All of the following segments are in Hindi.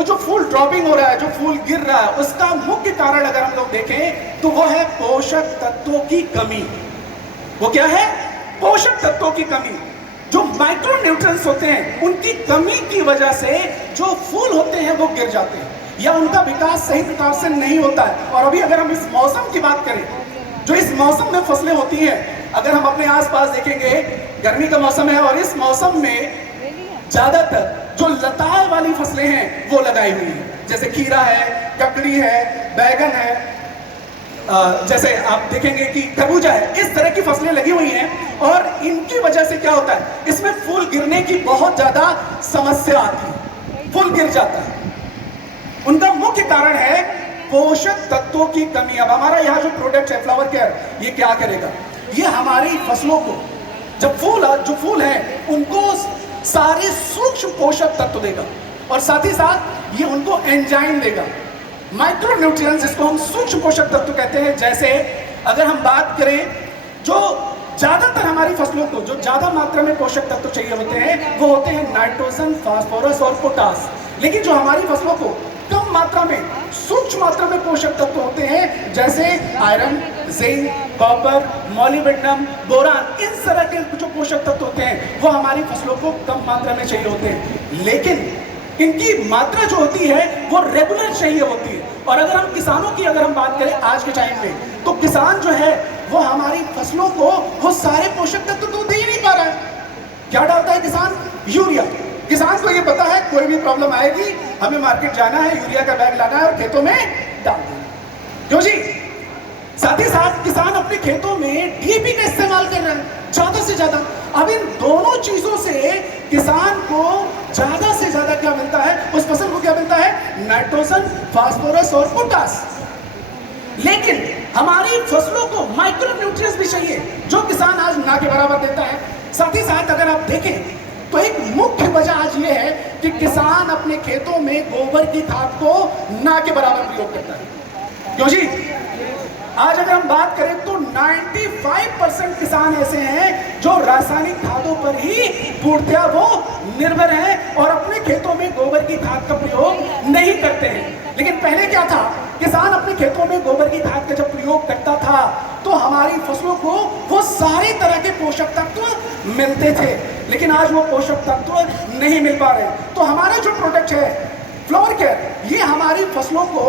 वो जो फूल ड्रॉपिंग हो रहा है, जो फूल गिर रहा है, उसका मुख्य कारण अगर हम लोग देखें तो वो है पोषक तत्वों की कमी। वो क्या है? पोषक तत्वों की कमी। जो माइक्रो न्यूट्रिएंट्स होते हैं उनकी कमी की वजह से जो फूल होते हैं वो गिर जाते हैं या उनका विकास सही प्रकार से नहीं होता है। और अभी अगर हम इस मौसम की बात करें, जो इस मौसम में फसलें होती हैं, अगर हम अपने आसपास देखेंगे, गर्मी का मौसम है और इस मौसम में ज्यादातर जो लताएं वाली फसलें हैं वो लगाई हुई हैं, जैसे खीरा है, ककड़ी है, बैगन है, जैसे आप देखेंगे कि खरबूजा है, इस तरह की फसलें लगी हुई हैं। और इनकी वजह से क्या होता है, इसमें फूल गिरने की बहुत ज्यादा समस्या आती है, फूल गिर जाता है। उनका मुख्य कारण है पोषक तत्वों की कमी। अब हमारा यहाँ जो प्रोडक्ट है फ्लावर केयर, ये क्या करेगा? ये हमारी फसलों को जब जो फूल है उनको सारे सूक्ष्म पोषक तत्व देगा और साथ ही साथ ये उनको एंजाइम देगा, माइक्रो न्यूट्रिएंट्स, जिसको हम सूक्ष्म पोषक तत्व कहते हैं। जैसे अगर हम बात करें, जो ज्यादातर हमारी फसलों को जो ज्यादा मात्रा में पोषक तत्व चाहिए होते हैं वो होते हैं नाइट्रोजन, फास्फोरस और पोटास। लेकिन जो हमारी फसलों को कम मात्रा में, सूक्ष्म मात्रा में पोषक तत्व होते हैं, जैसे iron, zinc, copper, molybdenum, boron, इन तरह के जो पोषक तत्व होते हैं वो हमारी फसलों को कम मात्रा में चाहिए होते हैं। लेकिन इनकी मात्रा जो होती है वो रेगुलर चाहिए होती है। और अगर हम किसानों की अगर हम बात करें आज के टाइम में, तो किसान जो है वो हमारी फसलों को वो सारे पोषक तत्व तो दे ही नहीं पा रहा है। क्या डालता है किसान? यूरिया। किसान को ये पता है कोई भी प्रॉब्लम आएगी, हमें मार्केट जाना है, यूरिया का बैग लाना है और खेतों में डाल देना। क्यों जी? साथ ही साथ किसान अपने खेतों में डीएपी का इस्तेमाल कर रहे हैं ज्यादा से ज्यादा। अब इन दोनों चीजों से किसान को ज्यादा से ज्यादा क्या मिलता है? उस फसल को क्या मिलता है? नाइट्रोजन, फास्फोरस और पोटास। लेकिन हमारी फसलों को माइक्रो न्यूट्रिएंट्स भी चाहिए, जो किसान आज ना के बराबर देता है। साथ ही साथ अगर आप देखें तो एक मुख्य वजह आज ये है कि किसान अपने खेतों में गोबर की खाद को ना के बराबर प्रयोग करता है। क्यों जी? आज अगर हम बात करें तो 95% किसान ऐसे हैं जो रासायनिक खादों पर ही पूर्णतया वो निर्भर हैं और अपने खेतों में गोबर की खाद का प्रयोग नहीं करते हैं। लेकिन पहले क्या था, किसान अपने खेतों में गोबर की खाद का जब प्रयोग करता था तो हमारी फसलों को वो सारे तरह के पोषक तत्व मिलते थे। लेकिन आज वो पोषक तत्व नहीं मिल पा रहे। तो हमारा जो प्रोडक्ट है फ्लावर केयर, ये हमारी फसलों को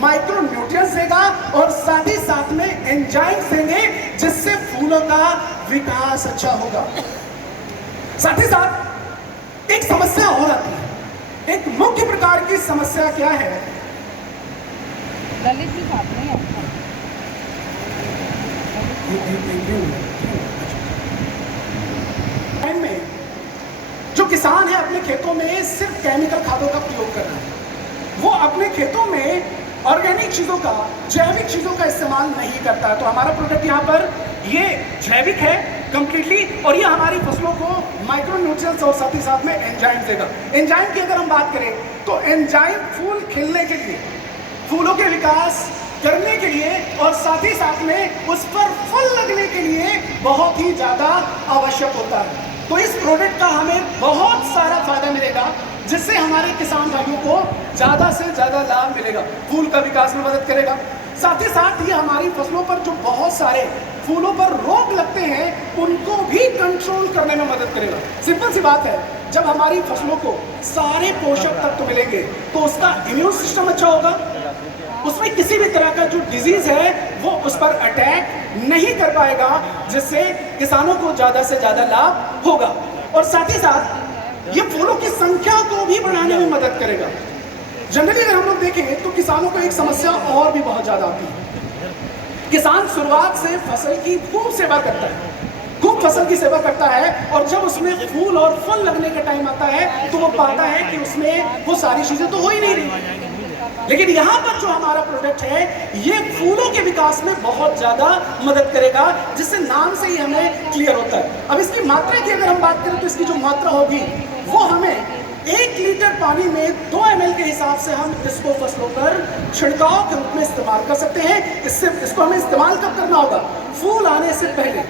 माइक्रो न्यूट्रिएंट्स देगा और साथ ही साथ में एंजाइम्स देंगे, जिससे फूलों का विकास अच्छा होगा। साथ ही साथ एक समस्या और आती है। एक मुख्य प्रकार की समस्या क्या है? ललित जी साथ में है। में जो किसान है अपने खेतों में सिर्फ केमिकल खादों का प्रयोग कर रहा है, वो अपने खेतों में ऑर्गेनिक चीजों का, जैविक चीजों का इस्तेमाल नहीं करता है। तो हमारा प्रोडक्ट यहाँ पर ये जैविक है कंप्लीटली और ये हमारी फसलों को माइक्रो न्यूट्रिएंट्स और साथ ही साथ में एंजाइम देगा। एंजाइम की अगर हम बात करें तो एंजाइम फूल खिलने के लिए, फूलों के विकास करने के लिए और साथ ही साथ में उस पर फल लगने के लिए बहुत ही ज्यादा आवश्यक होता है। तो इस प्रोडक्ट का हमें बहुत सारा फायदा मिलेगा, जिससे हमारे किसान भाइयों को ज्यादा से ज्यादा लाभ मिलेगा, फूल का विकास में मदद करेगा। साथ ही साथ ये हमारी फसलों पर जो बहुत सारे फूलों पर रोग लगते हैं उनको भी कंट्रोल करने में मदद करेगा। सिंपल सी बात है, जब हमारी फसलों को सारे पोषक तत्व मिलेंगे तो उसका इम्यून सिस्टम अच्छा होगा, उसमें किसी भी तरह का जो डिजीज है वो उस पर अटैक नहीं कर पाएगा, जिससे किसानों को ज्यादा से ज्यादा लाभ होगा। और साथ ही साथ ये फूलों की संख्या को भी बढ़ाने में मदद करेगा। जनरली अगर हम लोग देखें तो किसानों को एक समस्या और भी बहुत ज्यादा आती है। किसान शुरुआत से फसल की खूब सेवा करता है, खूब फसल की सेवा करता है और जब उसमें फूल और फल लगने का टाइम आता है तो वो पाता है कि उसमें वो सारी चीजें तो हो ही नहीं रही। लेकिन यहाँ पर जो हमारा प्रोडक्ट है ये फूलों के विकास में बहुत ज्यादा मदद करेगा, जिससे नाम से ही हमें क्लियर होता है। अब इसकी मात्रा की अगर हम बात करें तो इसकी जो मात्रा होगी वो हमें 1 लीटर पानी में 2 ml के हिसाब से हम इसको फसलों पर छिड़काव के रूप में इस्तेमाल कर सकते हैं। इसको हमें इस्तेमाल कब करना होगा? फूल आने से पहले।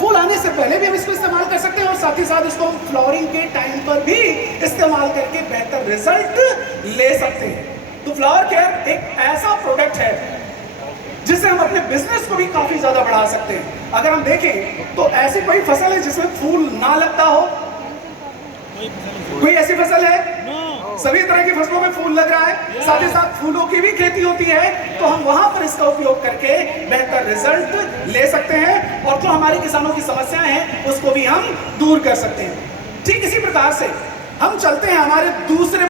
फूल आने से पहले भी हम इसको इस्तेमाल कर सकते हैं और साथ ही साथ इसको हम फ्लावरिंग के टाइम पर भी इस्तेमाल करके बेहतर रिजल्ट ले सकते हैं। तो फ्लावर केयर एक ऐसा प्रोडक्ट है जिससे हम अपने बिजनेस को भी काफी ज्यादा बढ़ा सकते हैं। अगर हम देखें तो ऐसी कोई फसल है जिसमें फूल ना लगता हो? कोई ऐसी फसल है? सभी तरह की फसलों में फूल लग रहा है, साथ ही साथ फूलों की भी खेती होती है, तो हम वहां पर इसका उपयोग करके बेहतर रिजल्ट ले सकते हैं और जो हमारी किसानों की समस्याएं हैं उसको भी हम दूर कर सकते हैं। ठीक इसी प्रकार से हम चलते हैं हमारे दूसरे